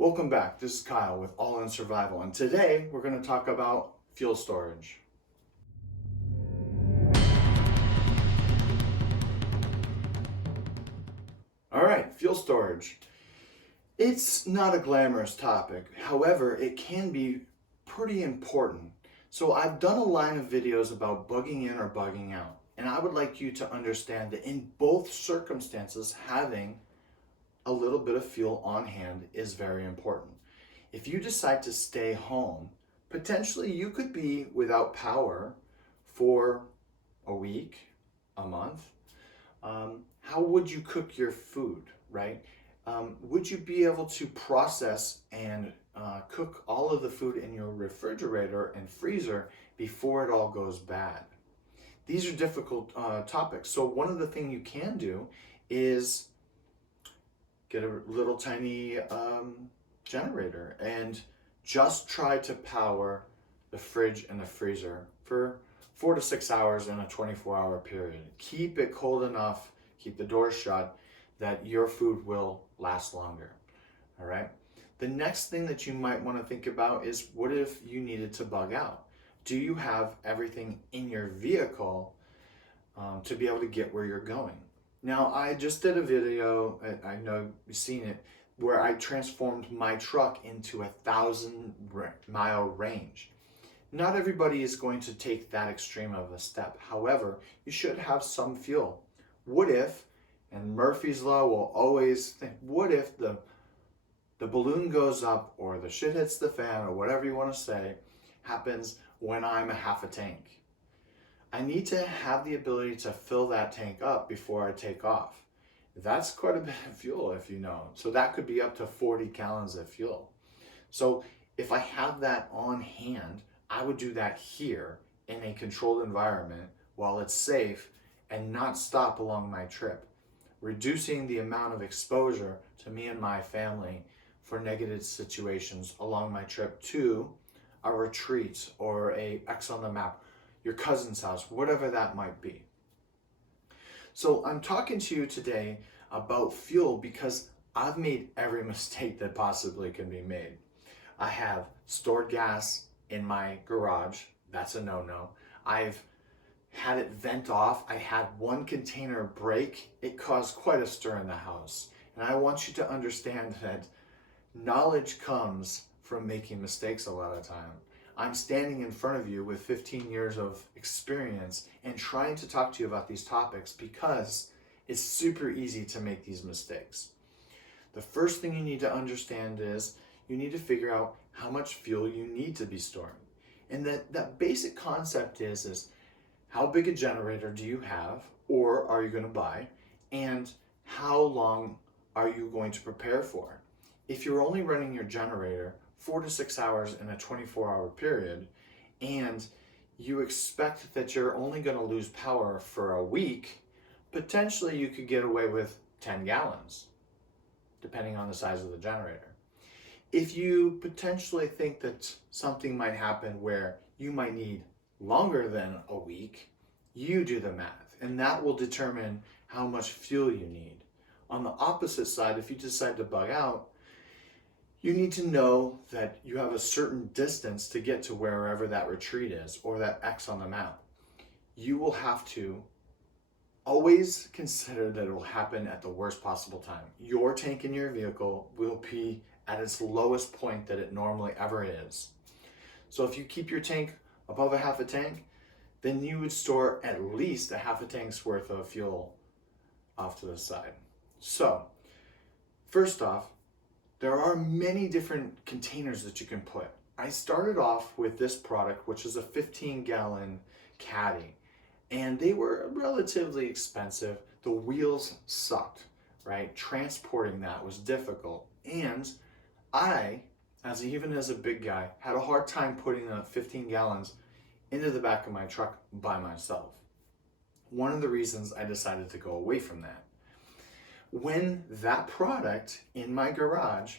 Welcome back. This is Kyle with All in Survival, and today we're going to talk about fuel storage. All right, fuel storage. It's not a glamorous topic. However, it can be pretty important. So I've done a line of videos about bugging in or bugging out, and I would like you to understand that in both circumstances, having a little bit of fuel on hand is very important. If you decide to stay home, potentially you could be without power for a week, a month. How would you cook your food, right? Would you be able to process and cook all of the food in your refrigerator and freezer before it all goes bad? These are difficult topics. So one of the things you can do is get a little tiny generator and just try to power the fridge and the freezer for 4 to 6 hours in a 24-hour period. Keep it cold enough, keep the doors shut, that your food will last longer. All right. The next thing that you might want to think about is, what if you needed to bug out? Do you have everything in your vehicle to be able to get where you're going? Now, I just did a video, I know you've seen it, where I transformed my truck into 1,000-mile range. Not everybody is going to take that extreme of a step. However, you should have some fuel. What if, and Murphy's Law will always think, what if the balloon goes up or the shit hits the fan or whatever you want to say happens when I'm a half a tank? I need to have the ability to fill that tank up before I take off. That's quite a bit of fuel, if you know. So that could be up to 40 gallons of fuel. So if I have that on hand, I would do that here in a controlled environment while it's safe and not stop along my trip, reducing the amount of exposure to me and my family for negative situations along my trip to a retreat or a X on the map, your cousin's house, whatever that might be. So I'm talking to you today about fuel because I've made every mistake that possibly can be made. I have stored gas in my garage. That's a no-no. I've had it vent off. I had one container break. It caused quite a stir in the house. And I want you to understand that knowledge comes from making mistakes a lot of time. I'm standing in front of you with 15 years of experience and trying to talk to you about these topics because it's super easy to make these mistakes. The first thing you need to understand is you need to figure out how much fuel you need to be storing. And that basic concept is how big a generator do you have or are you going to buy, and how long are you going to prepare for? If you're only running your generator 4 to 6 hours in a 24-hour period, and you expect that you're only going to lose power for a week, potentially you could get away with 10 gallons, depending on the size of the generator. If you potentially think that something might happen where you might need longer than a week, you do the math, and that will determine how much fuel you need. On the opposite side, if you decide to bug out, you need to know that you have a certain distance to get to wherever that retreat is or that X on the map. You will have to always consider that it will happen at the worst possible time. Your tank in your vehicle will be at its lowest point that it normally ever is. So if you keep your tank above a half a tank, then you would store at least a half a tank's worth of fuel off to the side. So first off, there are many different containers that you can put. I started off with this product, which is a 15-gallon caddy, and they were relatively expensive. The wheels sucked, right? Transporting that was difficult. And I, even as a big guy, had a hard time putting the 15 gallons into the back of my truck by myself. One of the reasons I decided to go away from that. When that product in my garage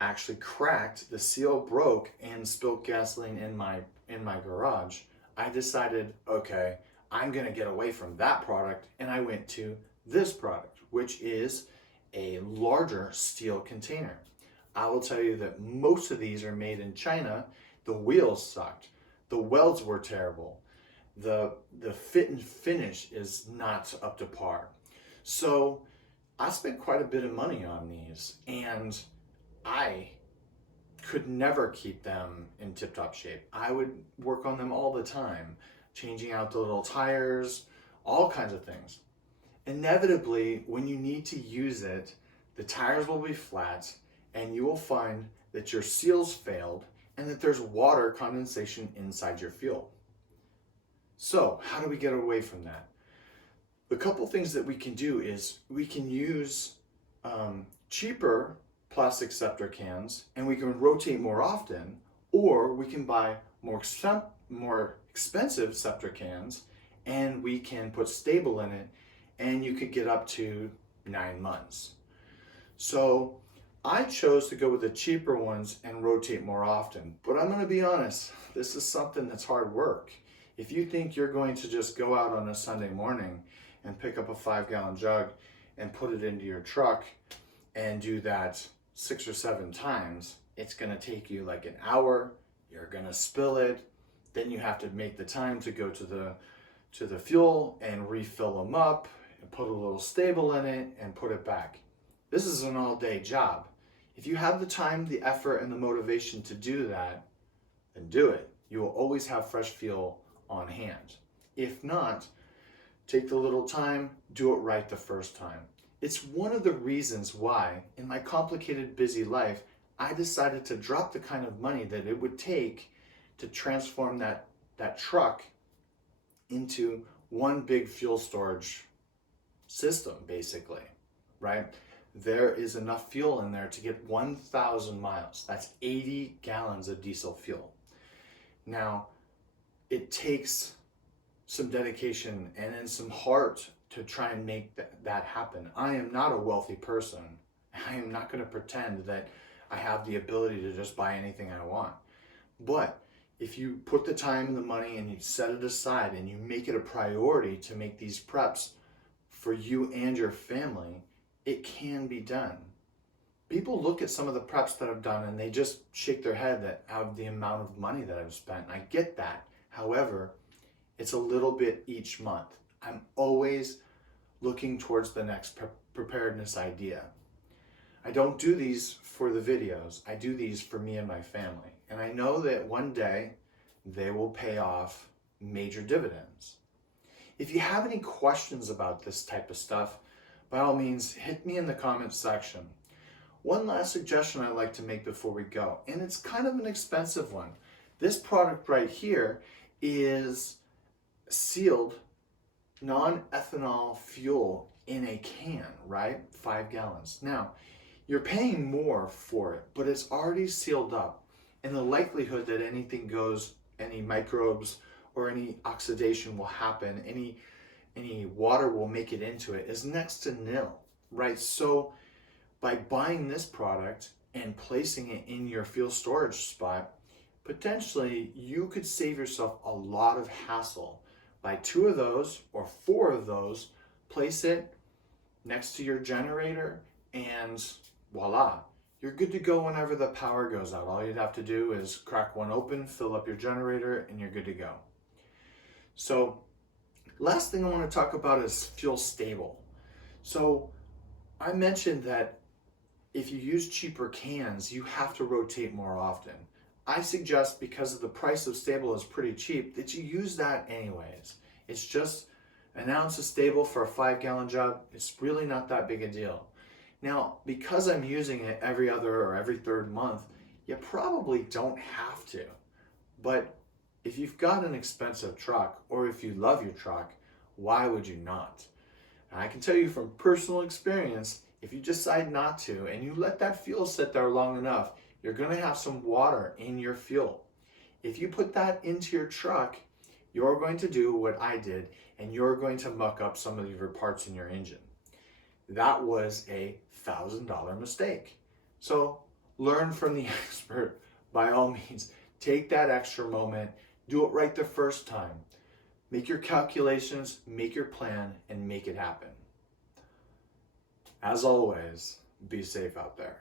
actually cracked, the seal broke and spilled gasoline in my garage, I decided, okay, I'm gonna get away from that product, and I went to this product, which is a larger steel container. I will tell you that most of these are made in China. The wheels sucked. The welds were terrible. The fit and finish is not up to par. So I spent quite a bit of money on these, and I could never keep them in tip-top shape. I would work on them all the time, changing out the little tires, all kinds of things. Inevitably, when you need to use it, the tires will be flat and you will find that your seals failed and that there's water condensation inside your fuel. So how do we get away from that? The couple things that we can do is we can use cheaper plastic septic cans and we can rotate more often, or we can buy more expensive septic cans and we can put sta-bil in it and you could get up to 9 months. So I chose to go with the cheaper ones and rotate more often, but I'm going to be honest, this is something that's hard work. If you think you're going to just go out on a Sunday morning and pick up a 5-gallon jug and put it into your truck and do that 6 or 7 times, it's going to take you like an hour. You're going to spill it. Then you have to make the time to go to the fuel and refill them up and put a little sta-bil in it and put it back. This is an all-day job. If you have the time, the effort, and the motivation to do that, then do it. You will always have fresh fuel on hand. If not, take the little time, do it right the first time. It's one of the reasons why, in my complicated, busy life, I decided to drop the kind of money that it would take to transform that truck into one big fuel storage system, basically, right? There is enough fuel in there to get 1,000 miles. That's 80 gallons of diesel fuel. Now, it takes some dedication and then some heart to try and make that happen. I am not a wealthy person. I am not going to pretend that I have the ability to just buy anything I want. But if you put the time and the money and you set it aside and you make it a priority to make these preps for you and your family, it can be done. People look at some of the preps that I've done and they just shake their head at the amount of money that I've spent. I get that. However, it's a little bit each month. I'm always looking towards the next preparedness idea. I don't do these for the videos. I do these for me and my family. And I know that one day they will pay off major dividends. If you have any questions about this type of stuff, by all means, hit me in the comments section. One last suggestion I'd like to make before we go, and it's kind of an expensive one. This product right here is sealed non-ethanol fuel in a can, right? 5 gallons. Now, you're paying more for it, but it's already sealed up. And the likelihood that anything goes, any microbes or any oxidation will happen, any water will make it into it, is next to nil, right? So by buying this product and placing it in your fuel storage spot, potentially you could save yourself a lot of hassle. Buy 2 of those or 4 of those, place it next to your generator, and voila, you're good to go whenever the power goes out. All you'd have to do is crack one open, fill up your generator, and you're good to go. So last thing I want to talk about is fuel sta-bil. So I mentioned that if you use cheaper cans, you have to rotate more often. I suggest, because of the price of sta-bil is pretty cheap, that you use that anyways. It's just an ounce of sta-bil for a 5-gallon jug. It's really not that big a deal. Now, because I'm using it every other or every 3rd month, you probably don't have to. But if you've got an expensive truck, or if you love your truck, why would you not? And I can tell you from personal experience, if you decide not to and you let that fuel sit there long enough, you're going to have some water in your fuel. If you put that into your truck, you're going to do what I did, and you're going to muck up some of your parts in your engine. That was a $1,000 mistake. So learn from the expert. By all means, take that extra moment, do it right the first time. Make your calculations, make your plan, and make it happen. As always, be safe out there.